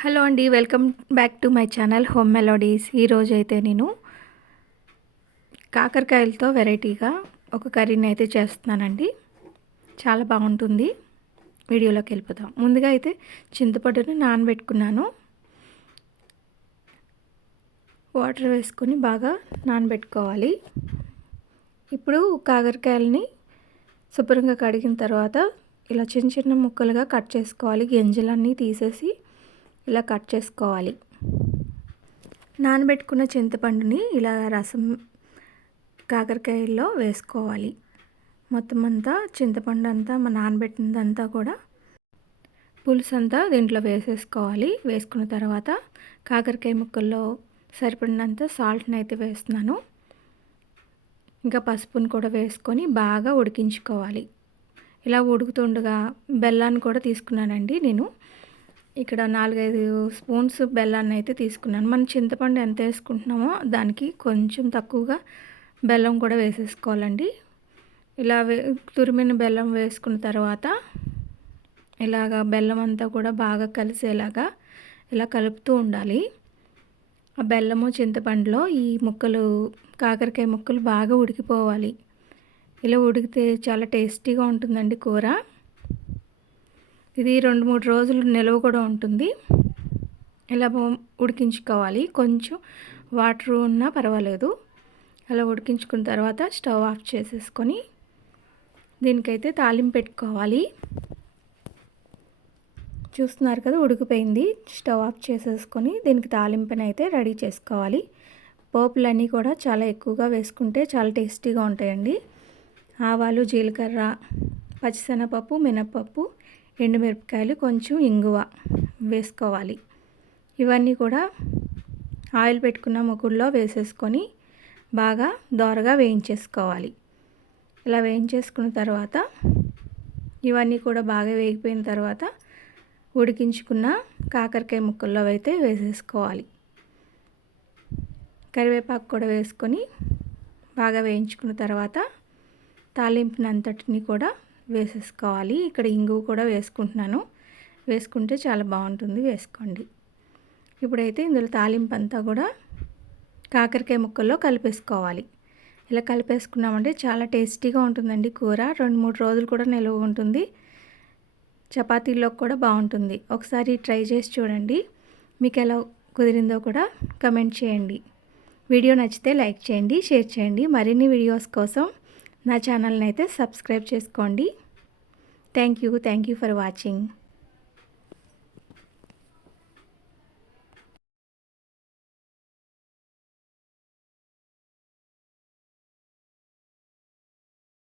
Hello అండి welcome back to my channel home melodies. ఈరోజు అయితే నేను కాకరకాయలతో వెరైటీగా ఒక కర్రీని అయితే చేస్తున్నానండి. చాలా బాగుంటుంది. వీడియోలోకి వెళ్ళిపోతాం ముందుగా అయితే చింతపండుని నానబెట్టుకున్నాను. వాటర్ వేసుకొని బాగా నానబెట్టుకోవాలి. ఇప్పుడు కాకరకాయలని శుభ్రంగా కడిగిన తర్వాత ఇలా చిన్న చిన్న ముక్కలుగా కట్ చేసుకోవాలి. గింజలన్నీ తీసేసి ఇలా కట్ చేసుకోవాలి. నానబెట్టుకున్న చింతపండుని ఇలా రసం కాకరకాయల్లో వేసుకోవాలి. మొత్తం అంతా చింతపండు అంతా మా నానబెట్టినదంతా కూడా పులుసు అంతా దీంట్లో వేసేసుకోవాలి. వేసుకున్న తర్వాత కాకరకాయ ముక్కల్లో సరిపడినంత సాల్ట్ని అయితే వేస్తున్నాను. ఇంకా పసుపుని కూడా వేసుకొని బాగా ఉడికించుకోవాలి. ఇలా ఉడుకుతుండగా బెల్లాన్ని కూడా తీసుకున్నానండి నేను. ఇక్కడ నాలుగైదు స్పూన్స్ బెల్లాన్ని అయితే తీసుకున్నాను. మనం చింతపండు ఎంత వేసుకుంటున్నామో దానికి కొంచెం తక్కువగా బెల్లం కూడా వేసేసుకోవాలండి. ఇలా వే తురిమిన బెల్లం వేసుకున్న తర్వాత ఇలాగ బెల్లం అంతా కూడా బాగా కలిసేలాగా ఇలా కలుపుతూ ఉండాలి. ఆ బెల్లము చింతపండులో ఈ ముక్కలు కాకరకాయ ముక్కలు బాగా ఉడికిపోవాలి. ఇలా ఉడికితే చాలా టేస్టీగా ఉంటుందండి కూర. ఇది రెండు మూడు రోజులు నిల్వ కూడా ఉంటుంది. ఇలా ఉడికించుకోవాలి. కొంచెం వాటర్ ఉన్నా పర్వాలేదు. అలా ఉడికించుకున్న తర్వాత స్టవ్ ఆఫ్ చేసేసుకొని దీనికైతే తాలింపు పెట్టుకోవాలి. చూస్తున్నారు కదా ఉడికిపోయింది. స్టవ్ ఆఫ్ చేసేసుకొని దీనికి తాలింపుని అయితే రెడీ చేసుకోవాలి. పోపులన్నీ కూడా చాలా ఎక్కువగా వేసుకుంటే చాలా టేస్టీగా ఉంటాయండి. ఆవాలు జీలకర్ర పచ్చిశనగపప్పు మినప్పప్పు ఎండుమిరపకాయలు కొంచెం ఇంగువ వేసుకోవాలి. ఇవన్నీ కూడా ఆయిల్ పెట్టుకున్న ముకుల్లో వేసేసుకొని బాగా దోరగా వేయించేసుకోవాలి. ఇలా వేయించేసుకున్న తర్వాత ఇవన్నీ కూడా బాగా వేగిపోయిన తర్వాత ఉడికించుకున్న కాకరకాయ ముక్కల్లో అయితే వేసేసుకోవాలి. కరివేపాకు కూడా వేసుకొని బాగా వేయించుకున్న తర్వాత తాలింపునంతటిని కూడా వేసేసుకోవాలి. ఇక్కడ ఇంగువ కూడా వేసుకుంటున్నాను. వేసుకుంటే చాలా బాగుంటుంది. వేసుకోండి. ఇప్పుడైతే ఇందులో తాలింపు అంతా కూడా కాకరకాయ ముక్కల్లో కలిపేసుకోవాలి. ఇలా కలిపేసుకున్నామంటే చాలా టేస్టీగా ఉంటుందండి కూర. రెండు మూడు రోజులు కూడా నిలువ ఉంటుంది. చపాతీల్లో కూడా బాగుంటుంది. ఒకసారి ట్రై చేసి చూడండి. మీకు ఎలా కుదిరిందో కూడా కమెంట్ చేయండి. వీడియో నచ్చితే లైక్ చేయండి షేర్ చేయండి. మరిన్ని వీడియోస్ కోసం నా ఛానల్ని అయితే సబ్స్క్రైబ్ చేసుకోండి. Thank you thank you for watching